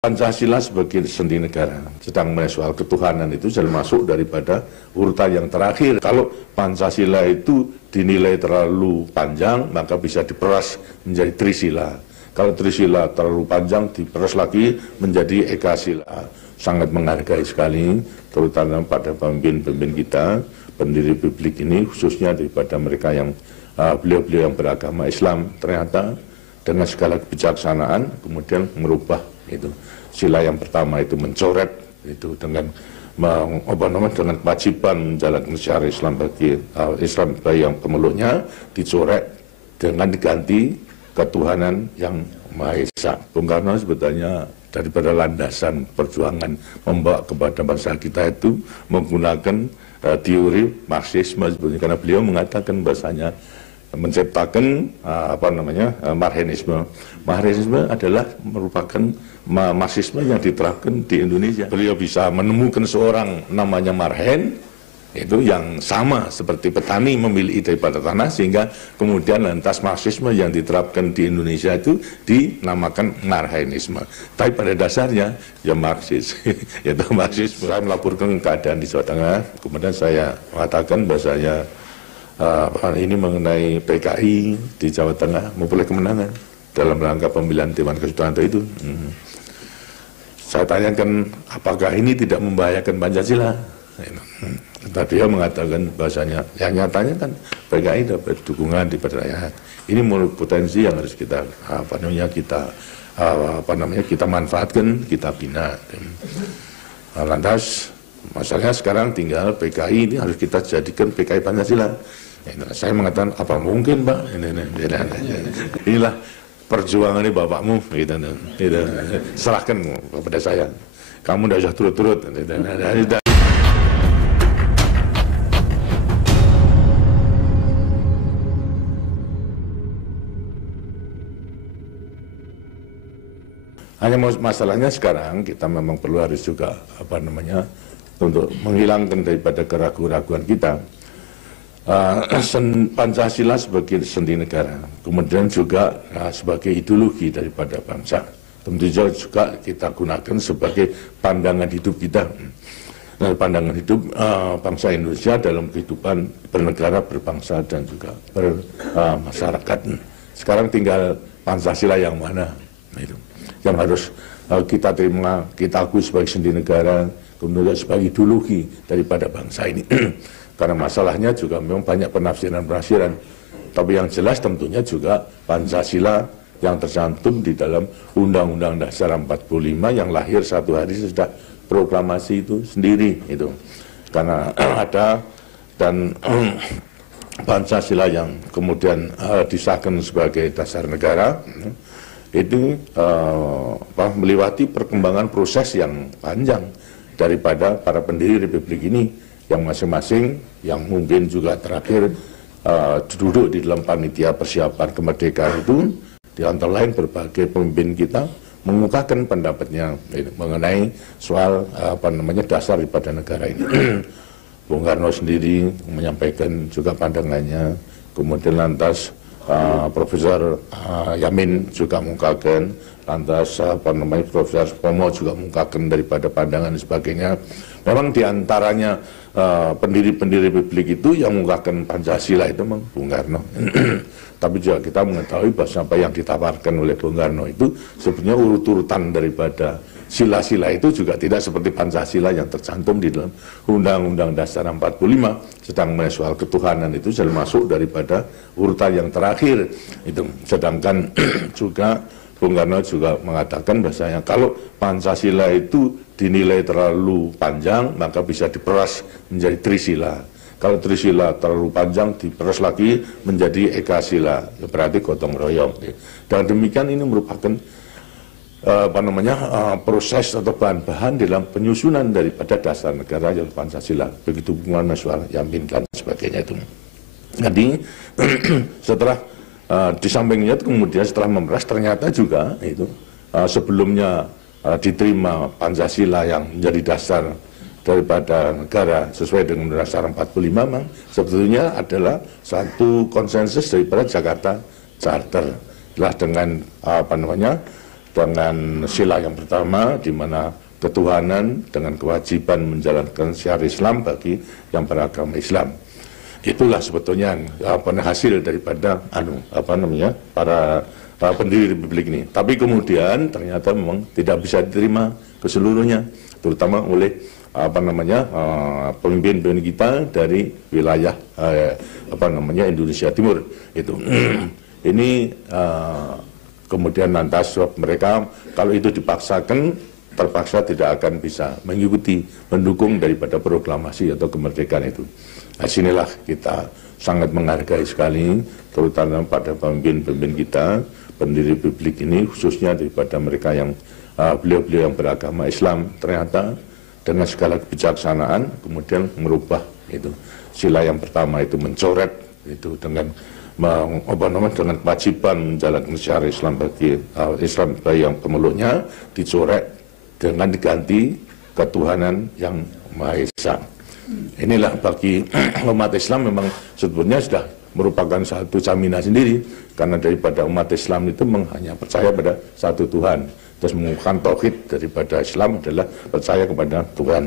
Pancasila sebagai sendi negara, sedang soal ketuhanan itu sudah masuk daripada urutan yang terakhir. Kalau Pancasila itu dinilai terlalu panjang, maka bisa diperas menjadi Trisila. Kalau Trisila terlalu panjang, diperas lagi menjadi Ekasila. Sangat menghargai sekali, terutama pada pemimpin-pemimpin kita, pendiri republik ini, khususnya daripada mereka yang beliau-beliau yang beragama Islam, ternyata dengan segala kebijaksanaan kemudian merubah itu. Sila yang pertama itu mencoret itu dengan dengan kewajiban menjalankan syariat Islam bagi yang pemeluknya, dicoret dengan diganti ketuhanan yang Maha Esa. Bung Karno sebetulnya daripada landasan perjuangan membawa kepada bangsa kita itu menggunakan teori Marxisme sebetulnya, karena beliau mengatakan bahasanya menciptakan Marxisme. Marxisme adalah merupakan Marxisme yang diterapkan di Indonesia. Beliau bisa menemukan seorang namanya Marhen, itu yang sama seperti petani memilih daripada tanah, sehingga kemudian lantas Marxisme yang diterapkan di Indonesia itu dinamakan Marxisme. Tapi pada dasarnya ya Marxis, yaitu Marxisme. Saya melaporkan keadaan di Jawa Tengah, kemudian saya mengatakan bahasanya ini mengenai PKI di Jawa Tengah memperoleh kemenangan dalam rangka pemilihan Dewan Kesultanan itu. Saya tanyakan apakah ini tidak membahayakan Pancasila. Tadi dia mengatakan bahasanya yang nyatanya kan PKI dapat dukungan di rakyat. Ini menurut potensi yang harus kita kita manfaatkan, kita bina. Lantas masalahnya sekarang tinggal PKI ini harus kita jadikan PKI Pancasila. Saya mengatakan apa mungkin Pak, inilah perjuangan ini bapakmu, gitu. Serahkan kepada saya, kamu tidak usah turut-turut. Hanya masalahnya sekarang kita memang perlu harus juga untuk menghilangkan daripada keraguan-keraguan kita. Pancasila sebagai sendi negara, kemudian juga sebagai ideologi daripada bangsa. Tentu juga kita gunakan sebagai pandangan hidup kita. Pandangan hidup bangsa Indonesia dalam kehidupan bernegara, berbangsa dan juga bermasyarakat. Sekarang tinggal Pancasila yang mana, itu yang harus kita terima, kita akui sebagai sendi negara, kemudian sebagai ideologi daripada bangsa ini. Karena masalahnya juga memang banyak penafsiran-penafsiran. Tapi yang jelas tentunya juga Pancasila yang tercantum di dalam Undang-Undang Dasar 45 yang lahir satu hari sesudah proklamasi itu sendiri. Itu. Karena ada dan Pancasila yang kemudian disahkan sebagai dasar negara, itu melewati perkembangan proses yang panjang daripada para pendiri Republik ini, yang masing-masing yang mungkin juga terakhir duduk di dalam panitia persiapan kemerdekaan itu, di antara lain berbagai pemimpin kita mengungkapkan pendapatnya mengenai soal dasar daripada negara ini. Bung Karno sendiri menyampaikan juga pandangannya, kemudian lantas Profesor Yamin juga mengungkapkan, lantas Profesor Pomo juga mengungkapkan daripada pandangan dan sebagainya. Memang diantaranya pendiri-pendiri Republik itu yang mengungkapkan Pancasila itu memang Bung Karno. Tapi juga kita mengetahui bahwa apa yang ditawarkan oleh Bung Karno itu sebenarnya urut-urutan daripada sila-sila itu juga tidak seperti Pancasila yang tercantum di dalam Undang-Undang Dasar 45. Sedang soal ketuhanan itu sudah masuk daripada urutan yang terakhir itu. Sedangkan juga Bung Karno juga mengatakan bahasanya kalau Pancasila itu dinilai terlalu panjang, maka bisa diperas menjadi Trisila. Kalau Trisila terlalu panjang, diperas lagi menjadi Ekasila, berarti gotong royong. Dan demikian ini merupakan proses atau bahan-bahan dalam penyusunan daripada dasar negara yaitu Pancasila. Begitu hubungan soal Yamin dan sebagainya itu. Jadi setelah di sampingnya kemudian setelah memeras ternyata juga itu sebelumnya diterima Pancasila yang menjadi dasar daripada negara sesuai dengan Dasar 45 memang sebetulnya adalah satu konsensus daripada Jakarta Charter. Lah dengan dengan sila yang pertama, di mana ketuhanan dengan kewajiban menjalankan syiar Islam bagi yang beragama Islam. Itulah sebetulnya hasil daripada para pendiri Republik ini. Tapi kemudian ternyata memang tidak bisa diterima keseluruhnya, terutama oleh pemimpin-pemimpin kita dari wilayah Indonesia Timur itu. Ini kemudian lantas mereka kalau itu dipaksakan, terpaksa tidak akan bisa mengikuti, mendukung daripada proklamasi atau kemerdekaan itu. Nah, sinilah kita sangat menghargai sekali, terutama pada pemimpin-pemimpin kita, pendiri Republik ini, khususnya daripada mereka yang beliau-beliau yang beragama Islam, ternyata dengan segala kebijaksanaan kemudian merubah itu. Sila yang pertama itu mencoret itu dengan dengan kewajiban menjalankan syiar Islam bagi Islam bagi yang pemeluknya, dicoret dengan diganti ketuhanan yang Maha Esa. Inilah bagi umat Islam memang sebetulnya sudah merupakan satu jaminan sendiri, karena daripada umat Islam itu hanya percaya pada satu Tuhan. Terus mengungkapkan tauhid daripada Islam adalah percaya kepada Tuhan,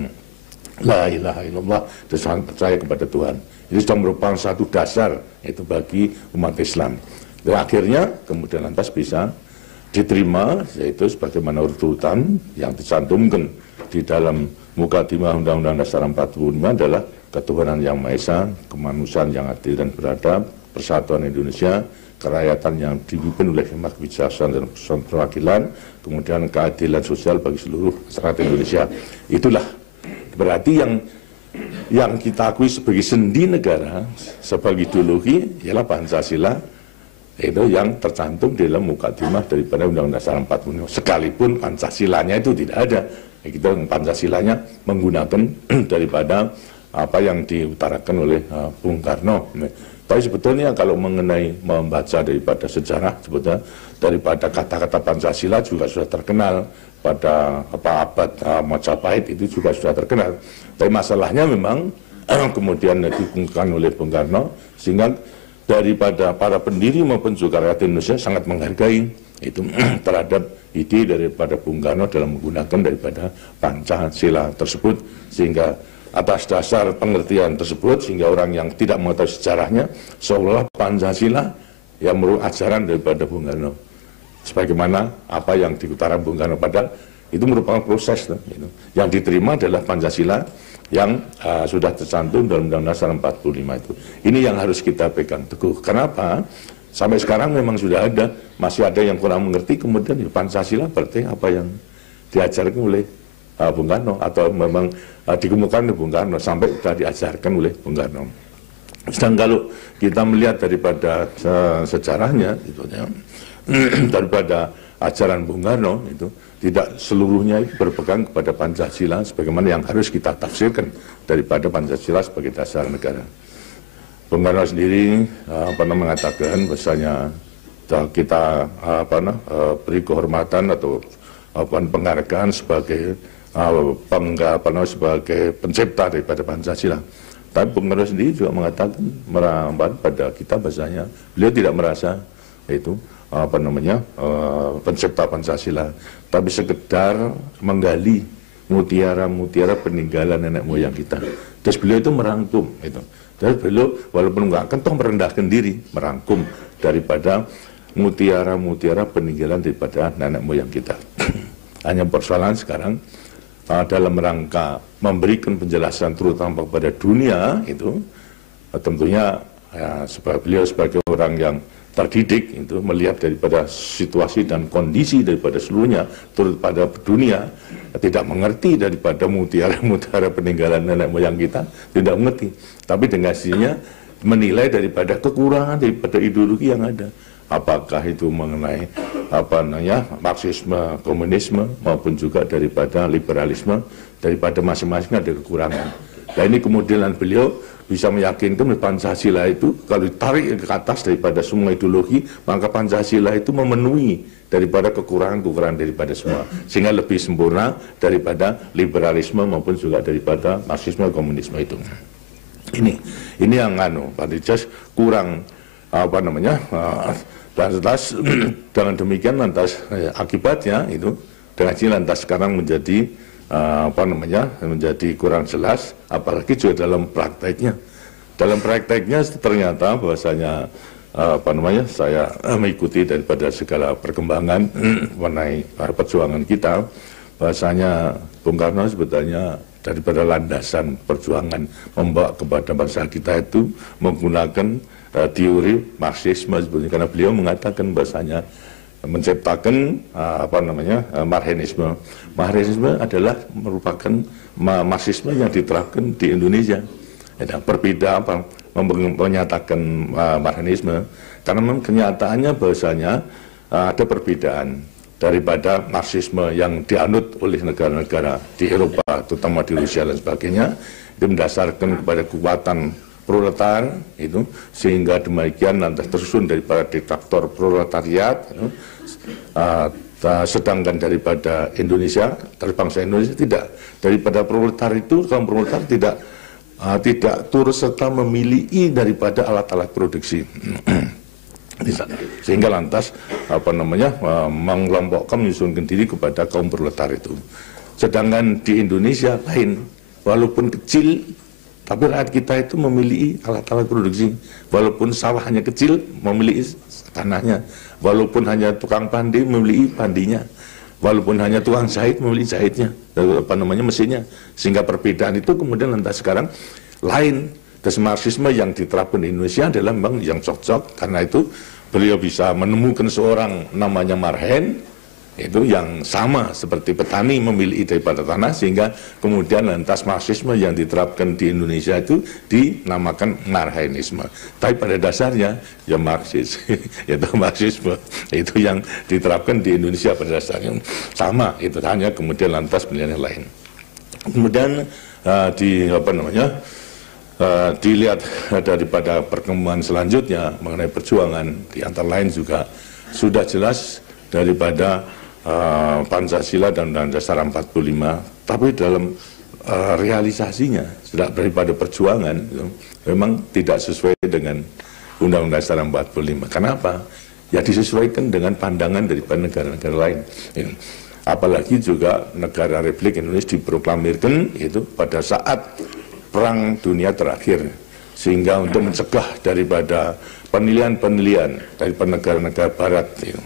la ilaha illallah, terus percaya kepada Tuhan. Ini sudah merupakan satu dasar itu bagi umat Islam. Dan akhirnya kemudian lantas bisa diterima, yaitu sebagaimana urutan yang dicantumkan di dalam Mukadimah Undang-Undang Dasar 45 adalah ketuhanan yang Maha Esa, kemanusiaan yang adil dan beradab, persatuan Indonesia, kerakyatan yang dipimpin oleh hikmah kebijaksanaan dan perwakilan, kemudian keadilan sosial bagi seluruh masyarakat Indonesia. Itulah berarti yang kita akui sebagai sendi negara, sebagai ideologi, ialah Pancasila, itu yang tercantum di dalam Mukadimah daripada Undang-Undang Dasar 45. Sekalipun Pancasilanya itu tidak ada. Kita Pancasilanya menggunakan daripada apa yang diutarakan oleh Bung Karno. Tapi sebetulnya kalau mengenai membaca daripada sejarah, sebetulnya daripada kata-kata Pancasila juga sudah terkenal pada abad Majapahit, itu juga sudah terkenal. Tapi masalahnya memang kemudian dikungkapkan oleh Bung Karno, sehingga daripada para pendiri maupun juga rakyat Indonesia sangat menghargai itu terhadap ide daripada Bung Karno dalam menggunakan daripada Pancasila tersebut, sehingga atas dasar pengertian tersebut, sehingga orang yang tidak mengetahui sejarahnya seolah Pancasila yang merupakan ajaran daripada Bung Karno, sebagaimana apa yang diutarakan Bung Karno, padahal itu merupakan proses gitu. Yang diterima adalah Pancasila yang sudah tercantum dalam Undang-Undang Dasar 45 itu. Ini yang harus kita pegang teguh. Kenapa? Sampai sekarang memang sudah ada, masih ada yang kurang mengerti, kemudian ya Pancasila berarti apa yang diajarkan oleh Bung Karno, atau memang dikemukakan oleh Bung Karno, sampai sudah diajarkan oleh Bung Karno. Sedang kalau kita melihat daripada sejarahnya, gitu, ya, daripada ajaran Bung Karno itu tidak seluruhnya berpegang kepada Pancasila sebagaimana yang harus kita tafsirkan daripada Pancasila sebagai dasar negara. Bung Karno sendiri mengatakan bahwasanya kita beri kehormatan atau penghargaan sebagai sebagai pencipta daripada Pancasila. Tapi Bung Karno sendiri juga mengatakan pada kita bahasanya beliau tidak merasa itu pencipta Pancasila, tapi sekedar menggali mutiara-mutiara peninggalan nenek moyang kita. Terus beliau itu merangkum itu. Terus beliau walaupun enggak kentung merendahkan diri, merangkum daripada mutiara-mutiara peninggalan daripada nenek moyang kita. Hanya persoalan sekarang dalam rangka memberikan penjelasan terutama kepada dunia itu, tentunya ya, beliau sebagai orang yang terdidik itu melihat daripada situasi dan kondisi daripada seluruhnya turut pada dunia, tidak mengerti daripada mutiara-mutiara peninggalan nenek moyang kita, tidak mengerti, tapi dengan hasilnya menilai daripada kekurangan daripada ideologi yang ada, apakah itu mengenai Marxisme, komunisme maupun juga daripada liberalisme, daripada masing-masing ada kekurangan. Nah ini kemudian beliau bisa meyakinkan Pancasila itu kalau ditarik ke atas daripada semua ideologi, maka Pancasila itu memenuhi daripada kekurangan-kekurangan daripada semua, sehingga lebih sempurna daripada liberalisme maupun juga daripada Marxisme, komunisme itu. Ini yang Pak Dirjas kurang Lantas dengan demikian lantas akibatnya itu dengan ini lantas sekarang menjadi menjadi kurang jelas, apalagi juga dalam prakteknya. Dalam prakteknya ternyata bahwasanya saya mengikuti daripada segala perkembangan mengenai perjuangan kita, bahwasanya Bung Karno sebetulnya daripada landasan perjuangan membawa kepada bangsa kita itu menggunakan teori Marxisme sebetulnya, karena beliau mengatakan bahwasanya menciptakan Marxisme. Marxisme adalah merupakan Marxisme yang diterapkan di Indonesia. Berbeda menyatakan Marxisme, karena memang kenyataannya bahwasanya ada perbedaan daripada Marxisme yang dianut oleh negara-negara di Eropa, terutama di Rusia dan sebagainya, itu mendasarkan kepada kekuatan proletar itu, sehingga demikian lantas tersusun daripada diktator proletariat itu. Sedangkan daripada Indonesia, dari bangsa Indonesia tidak, daripada proletar itu, kaum proletar tidak turut serta memiliki daripada alat-alat produksi. Sehingga lantas mengelompokkan, menyusunkan diri kepada kaum proletar itu. Sedangkan di Indonesia lain, walaupun kecil tapi rakyat kita itu memiliki alat-alat produksi. Walaupun sawahnya kecil, memiliki tanahnya. Walaupun hanya tukang pandai, memiliki pandinya. Walaupun hanya tukang jahit, memiliki jahitnya, mesinnya. Sehingga perbedaan itu kemudian lantas sekarang lain. Dan Marxisme yang diterapkan di Indonesia adalah memang yang cocok, karena itu beliau bisa menemukan seorang namanya Marhen, itu yang sama seperti petani memiliki daripada tanah, sehingga kemudian lantas Marxisme yang diterapkan di Indonesia itu dinamakan Marxisme. Tapi pada dasarnya ya Marxis, yaitu Marxisme itu yang diterapkan di Indonesia pada dasarnya sama, itu hanya kemudian lantas pilihan lain. Kemudian dilihat daripada perkembangan selanjutnya mengenai perjuangan, di antara lain juga sudah jelas daripada Pancasila dan Undang-Undang Dasar 45, tapi dalam realisasinya daripada perjuangan itu, memang tidak sesuai dengan Undang-Undang Dasar 45. Kenapa? Ya disesuaikan dengan pandangan daripada negara-negara lain. Apalagi juga negara Republik Indonesia diproklamirkan itu pada saat Perang Dunia terakhir, sehingga untuk mencegah daripada penilaian-penilaian daripada negara-negara Barat itu,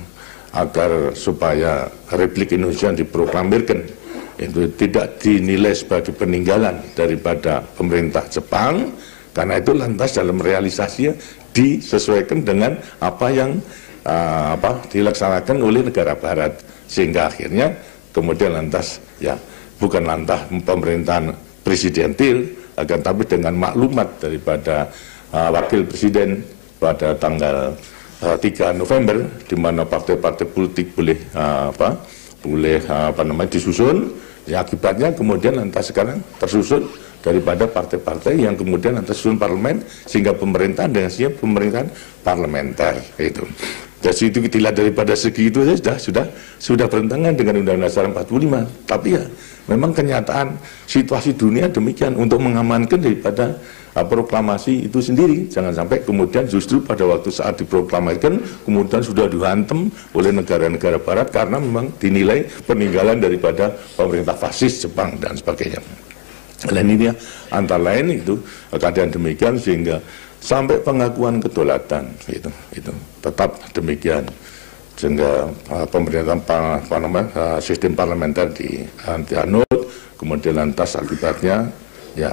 agar supaya Republik Indonesia diproklamirkan itu tidak dinilai sebagai peninggalan daripada pemerintah Jepang, karena itu lantas dalam realisasinya disesuaikan dengan apa yang dilaksanakan oleh negara Barat, sehingga akhirnya kemudian lantas ya bukan lantas pemerintahan presidentil, akan tapi dengan maklumat daripada wakil presiden pada tanggal 3 November, di mana partai-partai politik boleh disusun. Ya, akibatnya kemudian lantas sekarang tersusun daripada partai-partai yang kemudian lantas susun parlemen, sehingga pemerintahan dengan siap pemerintahan parlementer itu. Jadi itu dilihat daripada segi itu sudah bertentangan dengan Undang-Undang Dasar 45. Tapi ya memang kenyataan situasi dunia demikian untuk mengamankan daripada proklamasi itu sendiri. Jangan sampai kemudian justru pada waktu saat diproklamirkan kemudian sudah dihantam oleh negara-negara Barat karena memang dinilai peninggalan daripada pemerintah fasis Jepang dan sebagainya. Dan ini antara lain itu keadaan demikian sehingga sampai pengakuan kedaulatan itu tetap demikian, sehingga pemerintahan sistem parlementer dianut, kemudian lantas akibatnya ya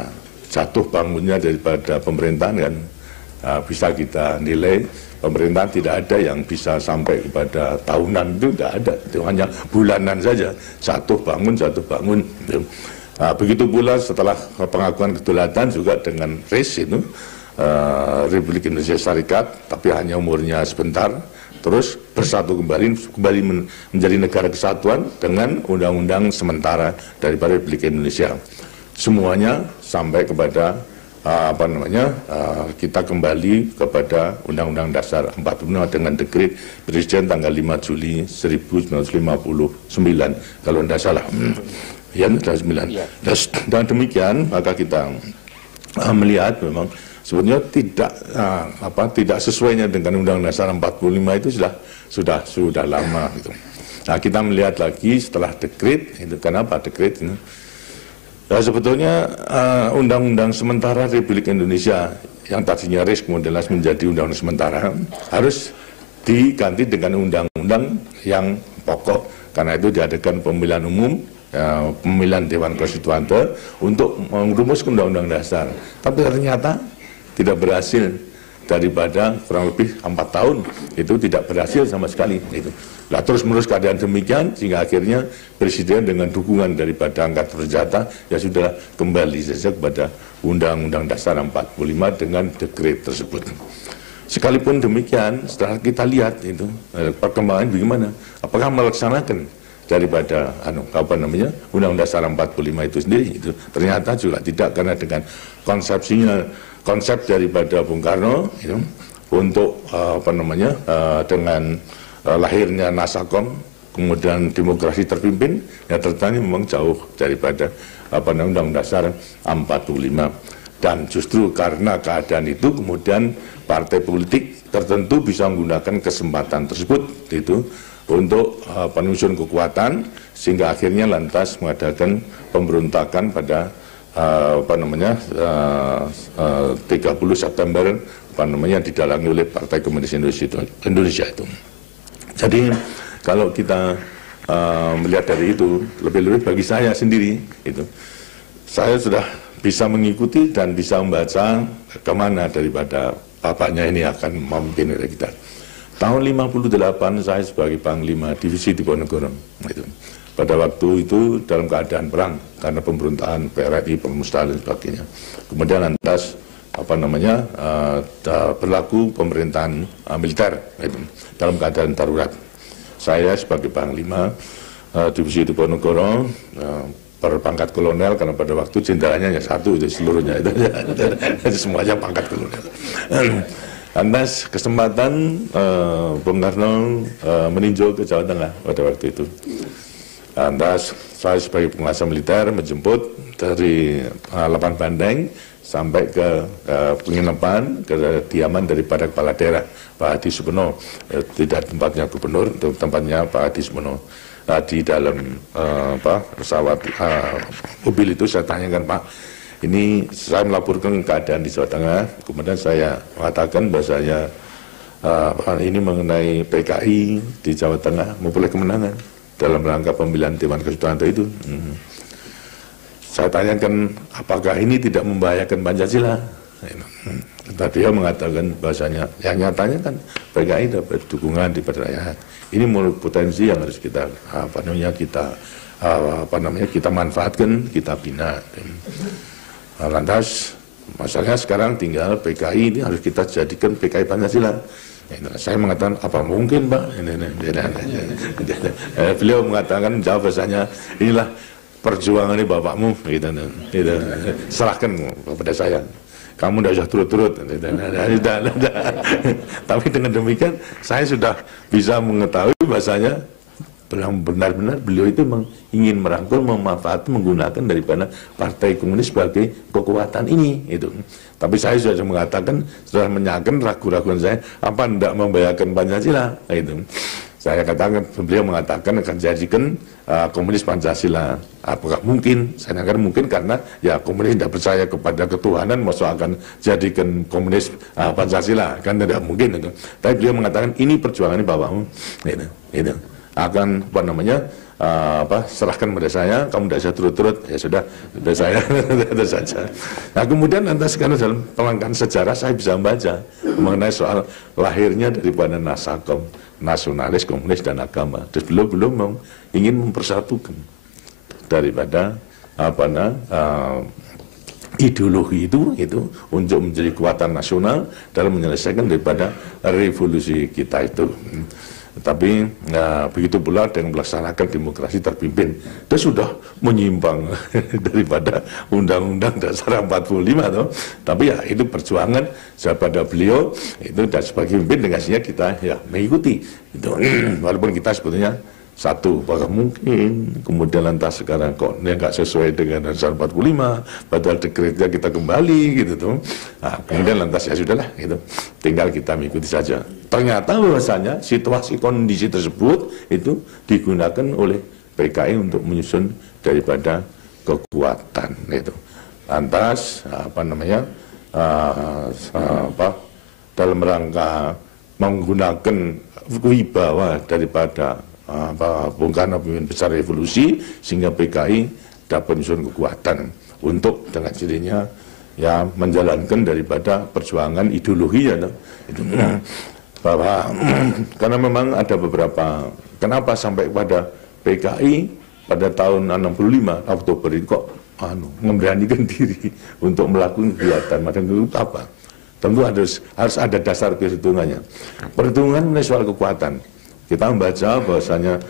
jatuh bangunnya daripada pemerintahan kan bisa kita nilai pemerintahan tidak ada yang bisa sampai kepada tahunan, itu tidak ada, itu hanya bulanan saja, jatuh bangun gitu. Begitu pula setelah pengakuan kedaulatan juga dengan RIS itu Republik Indonesia Serikat, tapi hanya umurnya sebentar, terus bersatu kembali menjadi negara kesatuan dengan undang-undang sementara daripada Republik Indonesia. Semuanya sampai kepada kita kembali kepada Undang-Undang Dasar 45 dengan dekret Presiden tanggal 5 Juli 1959 kalau tidak salah. Ya, 9. Dan demikian maka kita melihat memang sebetulnya tidak sesuainya dengan Undang-Undang Dasar 45 itu sudah lama gitu. Nah, kita melihat lagi setelah dekret itu, kenapa dekret ini? Ya, sebetulnya Undang-Undang Sementara Republik Indonesia yang tadinya RIS kemudian menjadi Undang-Undang Sementara harus diganti dengan undang-undang yang pokok, karena itu diadakan pemilihan umum, pemilihan Dewan Konstituante untuk merumuskan Undang-Undang Dasar. Tapi ternyata tidak berhasil, daripada kurang lebih 4 tahun itu tidak berhasil sama sekali. Itu. Nah, terus menerus keadaan demikian sehingga akhirnya Presiden dengan dukungan daripada Angkatan Bersenjata ya sudah kembali saja kepada Undang-Undang Dasar 45 dengan dekret tersebut. Sekalipun demikian, setelah kita lihat itu perkembangan bagaimana, apakah melaksanakan daripada Undang-Undang Dasar 45 itu sendiri, itu ternyata juga tidak, karena dengan konsep daripada Bung Karno itu untuk dengan lahirnya Nasakom, kemudian demokrasi terpimpin, ya ternyata memang jauh daripada Undang-Undang Dasar 45. Dan justru karena keadaan itu kemudian partai politik tertentu bisa menggunakan kesempatan tersebut itu untuk penyusun kekuatan, sehingga akhirnya lantas mengadakan pemberontakan pada 30 September didalangi oleh Partai Komunis Indonesia itu. Jadi kalau kita melihat dari itu, lebih-lebih bagi saya sendiri itu, saya sudah bisa mengikuti dan bisa membaca kemana daripada bapaknya ini akan memimpin kita. Tahun 58 saya sebagai Panglima Divisi Diponegoro itu. Pada waktu itu dalam keadaan perang karena pemberontakan PRRI, pemusnahan dan sebagainya. Kemudian lantas berlaku pemerintahan militer itu, dalam keadaan darurat. Saya sebagai Panglima Divisi Diponegoro berpangkat kolonel, karena pada waktu jenderalnya hanya satu itu seluruhnya itu semuanya pangkat kolonel. Lantas kesempatan Bung Karno meninjau ke Jawa Tengah pada waktu itu. Lantas saya sebagai penguasa militer menjemput dari Lapan Bandeng sampai ke penginapan, ke kediaman daripada kepala daerah Pak Hadi Supono, tidak tempatnya gubernur, tempatnya Pak Hadi Supono. Di dalam pesawat mobil itu saya tanyakan, Pak, ini saya melaporkan keadaan di Jawa Tengah, kemudian saya mengatakan bahasanya ini mengenai PKI di Jawa Tengah memperoleh kemenangan dalam rangka pemilihan Dewan Konstituante itu. Saya tanyakan apakah ini tidak membahayakan Pancasila. Tadi dia mengatakan bahasanya yang nyatanya kan PKI dapat dukungan di rakyat. Ini menurut potensi yang harus kita kita manfaatkan, kita bina. Lantas masalahnya sekarang tinggal PKI ini harus kita jadikan PKI Pancasila. Saya mengatakan apa mungkin, Pak? Beliau mengatakan, jawab bahasanya, inilah perjuangan ini bapakmu, gitu. Serahkan kepada saya. Kamu tidak usah turut-turut. Tapi dengan demikian saya sudah bisa mengetahui bahasanya benar-benar beliau itu ingin merangkul, memanfaatkan, menggunakan daripada Partai Komunis sebagai kekuatan ini. Itu. Tapi saya sudah mengatakan, sudah menyakin ragu-raguan saya, apa tidak membahayakan Pancasila. Itu. Saya katakan, beliau mengatakan akan jadikan komunis Pancasila. Apakah mungkin? Saya katakan mungkin karena ya komunis tidak percaya kepada ketuhanan, maksud akan jadikan komunis Pancasila, kan tidak mungkin itu. Tapi beliau mengatakan ini perjuangan bapakmu, itu akan serahkan pada saya, kamu tidak usah turut-turut, ya sudah saya itu saja. Nah kemudian nanti sekarang dalam pelanggan sejarah saya bisa membaca mengenai soal lahirnya daripada Nasakom, nasionalis, komunis dan agama. Terus belum ingin mempersatukan daripada ideologi itu untuk menjadi kekuatan nasional dalam menyelesaikan daripada revolusi kita itu. Tapi begitu pula dengan melaksanakan demokrasi terpimpin, dia sudah menyimpang daripada Undang-Undang Dasar 45 toh. Tapi ya itu perjuangan daripada beliau itu, dan sebagai pemimpin dengan kita ya mengikuti itu. Walaupun kita sebetulnya Satu, apakah mungkin kemudian lantas sekarang kok ini nggak sesuai dengan dasar 45, padahal dekretnya kita kembali gitu tuh. Nah, kemudian lantas ya sudahlah gitu, tinggal kita mengikuti saja. Ternyata bahwasanya situasi kondisi tersebut itu digunakan oleh PKI untuk menyusun daripada kekuatan itu. Lantas dalam rangka menggunakan wibawa daripada Bung Karno pemimpin besar revolusi, sehingga PKI dapat menyusun kekuatan untuk dengan sendirinya ya menjalankan daripada perjuangan ideologi ya itu bahwa karena memang ada beberapa kenapa sampai pada PKI pada tahun 65 Oktober itu kok memberanikan diri untuk melakukan kegiatan macam itu apa? Tentu harus ada dasar perhitungannya. Perhitungan soal kekuatan. Kita membaca bahwasanya